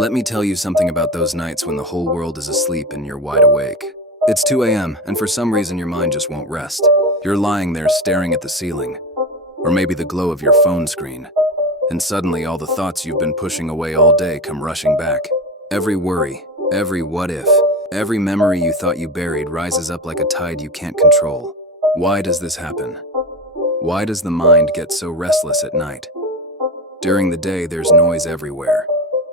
Let me tell you something about those nights when the whole world is asleep and you're wide awake. It's 2 a.m., and for some reason your mind just won't rest. You're lying there staring at the ceiling, or maybe the glow of your phone screen, and suddenly all the thoughts you've been pushing away all day come rushing back. Every worry, every what if, every memory you thought you buried rises up like a tide you can't control. Why does this happen? Why does the mind get so restless at night? During the day, there's noise everywhere.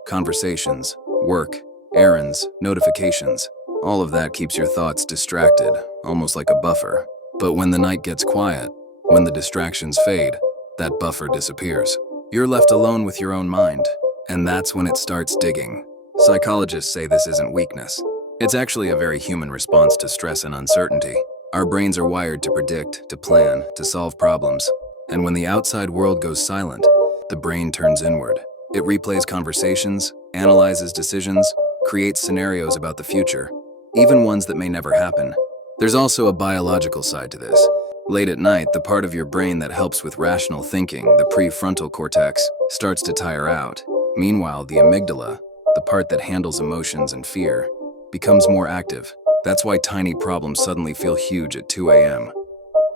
Conversations, work, errands, notifications. All of that keeps your thoughts distracted, almost like a buffer. But when the night gets quiet, when the distractions fade, that buffer disappears. You're left alone with your own mind, and that's when it starts digging. Psychologists say this isn't weakness. It's actually a very human response to stress and uncertainty. Our brains are wired to predict, to plan, to solve problems. And when the outside world goes silent, the brain turns inward. It replays conversations, analyzes decisions, creates scenarios about the future, even ones that may never happen. There's also a biological side to this. Late at night, the part of your brain that helps with rational thinking, the prefrontal cortex, starts to tire out. Meanwhile, the amygdala, the part that handles emotions and fear, becomes more active. That's why tiny problems suddenly feel huge at 2 a.m.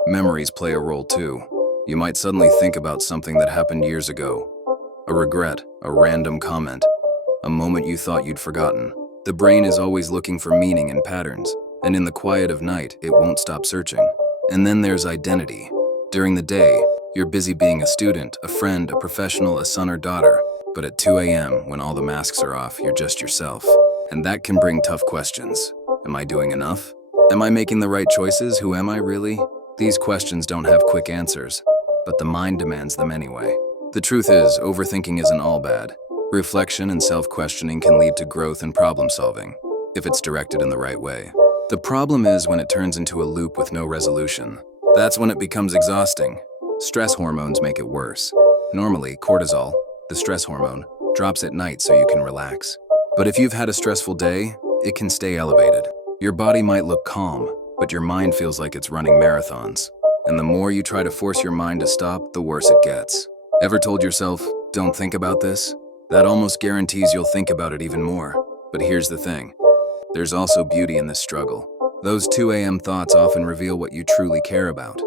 Memories play a role too. You might suddenly think about something that happened years ago. A regret, a random comment, a moment you thought you'd forgotten. The brain is always looking for meaning and patterns, and in the quiet of night, it won't stop searching. And then there's identity. During the day, you're busy being a student, a friend, a professional, a son or daughter. But at 2 a.m., when all the masks are off, you're just yourself. And that can bring tough questions. Am I doing enough? Am I making the right choices? Who am I really? These questions don't have quick answers, but the mind demands them anyway. The truth is, overthinking isn't all bad. Reflection and self-questioning can lead to growth and problem-solving, if it's directed in the right way. The problem is when it turns into a loop with no resolution. That's when it becomes exhausting. Stress hormones make it worse. Normally, cortisol, the stress hormone, drops at night so you can relax. But if you've had a stressful day, it can stay elevated. Your body might look calm, but your mind feels like it's running marathons. And the more you try to force your mind to stop, the worse it gets. Ever told yourself, don't think about this? That almost guarantees you'll think about it even more. But here's the thing. There's also beauty in this struggle. Those 2 a.m. thoughts often reveal what you truly care about.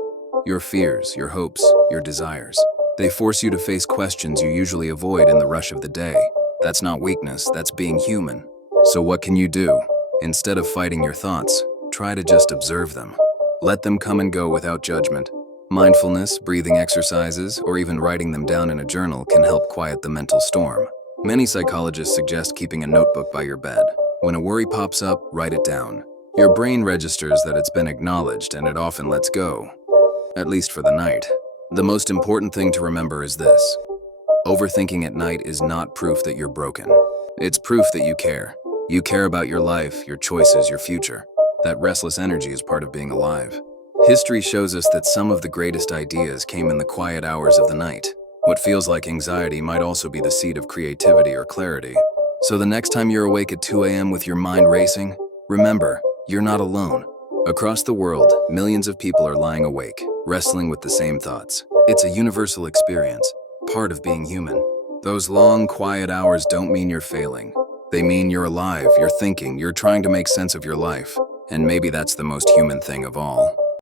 Your fears, your hopes, your desires. They force you to face questions you usually avoid in the rush of the day. That's not weakness, that's being human. So what can you do? Instead of fighting your thoughts, try to just observe them. Let them come and go without judgment. Mindfulness, breathing exercises, or even writing them down in a journal can help quiet the mental storm. Many psychologists suggest keeping a notebook by your bed. When a worry pops up, write it down. Your brain registers that it's been acknowledged and it often lets go, at least for the night. The most important thing to remember is this. Overthinking at night is not proof that you're broken. It's proof that you care. You care about your life, your choices, your future. That restless energy is part of being alive. History shows us that some of the greatest ideas came in the quiet hours of the night. What feels like anxiety might also be the seed of creativity or clarity. So the next time you're awake at 2 a.m. with your mind racing, remember, you're not alone. Across the world, millions of people are lying awake, wrestling with the same thoughts. It's a universal experience, part of being human. Those long, quiet hours don't mean you're failing. They mean you're alive, you're thinking, you're trying to make sense of your life. And maybe that's the most human thing of all.